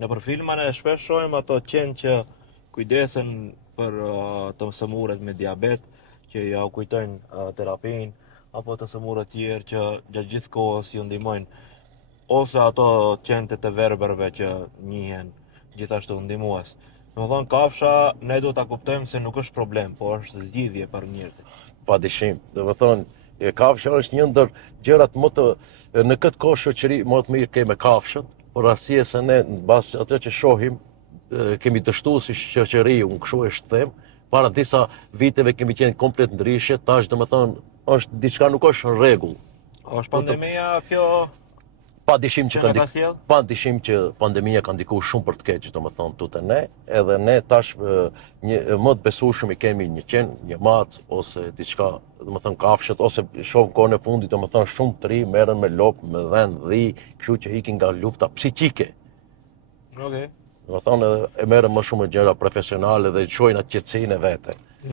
Në për filma ne shpesh shohim ato qenë që kujdesen për të sëmurët me diabet, që ja u kujtojnë terapinë, apo të sëmurët tjerë që gjatë gjithë kohës ju ndihmojnë, ose ato qenë të verbërve që njihen gjithashtu ndihmues. Domethënë kafsha ne duhet ta kuptojmë se nuk është problem, po është zgjidhje për njerëzit. Pa dyshim. Do të thonë, kafsha është një ndër gjërat më të në këtë kohë shoqëri më të mirë kemi kafshët, por arsye se ne mbas atë që shohim kemi dështuar si shoqëri, unë kështu e them, para disa viteve kemi qenë komplet ndryshe, tash domethënë është diçka nuk është në rregull. Është pandemia kjo Pa dyshim që që na ka sjell? pa dyshim që pandemia ka ndikuar shumë për të keq, domethënë tutë ne, edhe ne tash më të besueshëm i kemi një qen, një mac ose diçka, domethënë kafshët ose shoh kohën e fundit domethënë shumë të ri merren me lop, me dhën, dhi, kështu që ikin nga lufta psiqike. Okej. Domethënë e merren më shumë gjëra profesionale dhe çojnë atë qetësinë e vete.